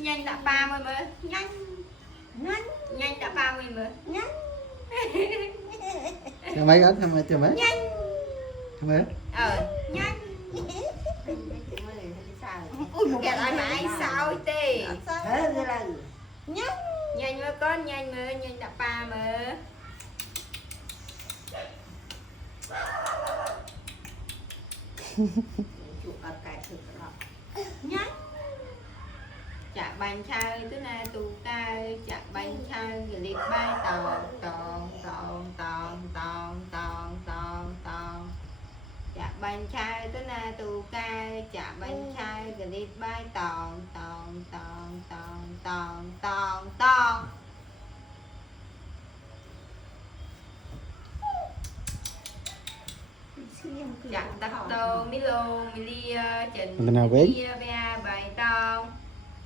nhanh đã 30 mới nhanh nhanh nhanh đã 30 mới nhanh Cho mấy hết, cho mấy nhanh mấy nhanh ui một kẹt ai mà ai sao tê thế như là nhanh nhanh mới con nhanh mới nhanh đã 3 mới nhanh chả bánh chai tức là tù ta chả bánh chai người liệt bay tòn tòn tòn tòn tòn tòn tòn tòn chả bánh chai tức là tù ca chả bánh chai người liệt bay tòn tòn tòn tòn tòn tòn tòn chặt tắc tô milo milia trình bea bài tòn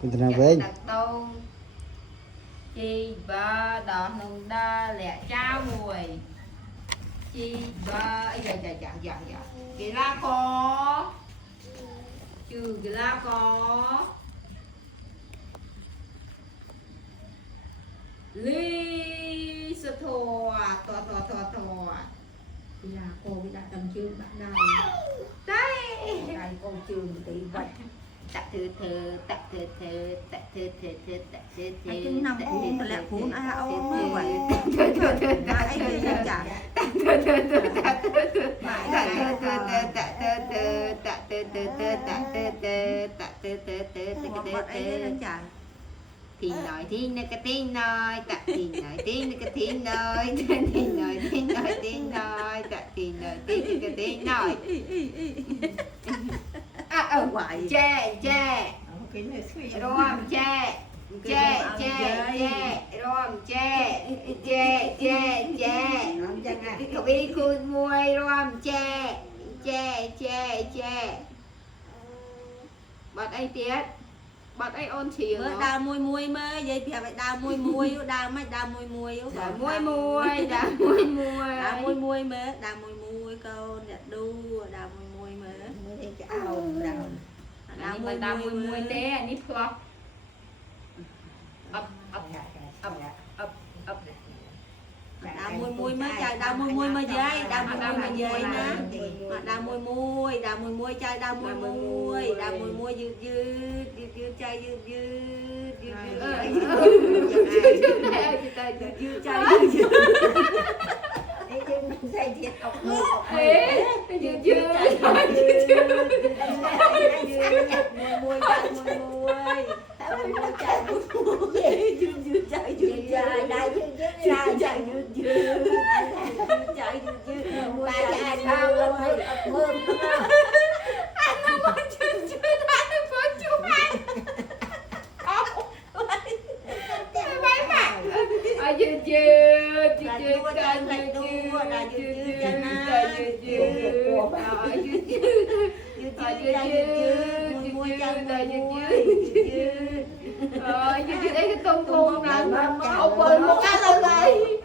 Con nào với đặt tô chi ba đỏ nung đa lẹ trao mùi chi ba ấy dạ cái lá có trừ cái lá có ly sơ thò thò là cô bị đã cầm chương bạn này đây này cô trường tỷ vật tạ thư tạ thư tạ thư ai tính năm phút mà lẹ phút ai hao mới vậy ai đi ra chả thì nói thì nó cái tin nói tạ thì nói tin nó cái tin nói thì nói tin nói tin nói tạ thì nói tin nó cái tin nói à vậy chè rom chè rom chè cậu đi khui muôi rom chè bật ai tiết bật ai ôn chiều mới đào mùi mơ vậy thì phải đào mùi đào mấy đào mùi đào mùi mơ đào mùi câu đẹp đu đào mùi mơ mới cái ao đào mùi té ní phơ ấp đào mùi mơ chài đào mùi mơ dây đào mùi mơ dây nha đào mùi chài đào mùi dư chai dư chai dây thiệt ốc mùi cái tôm nè, một cái lên đây.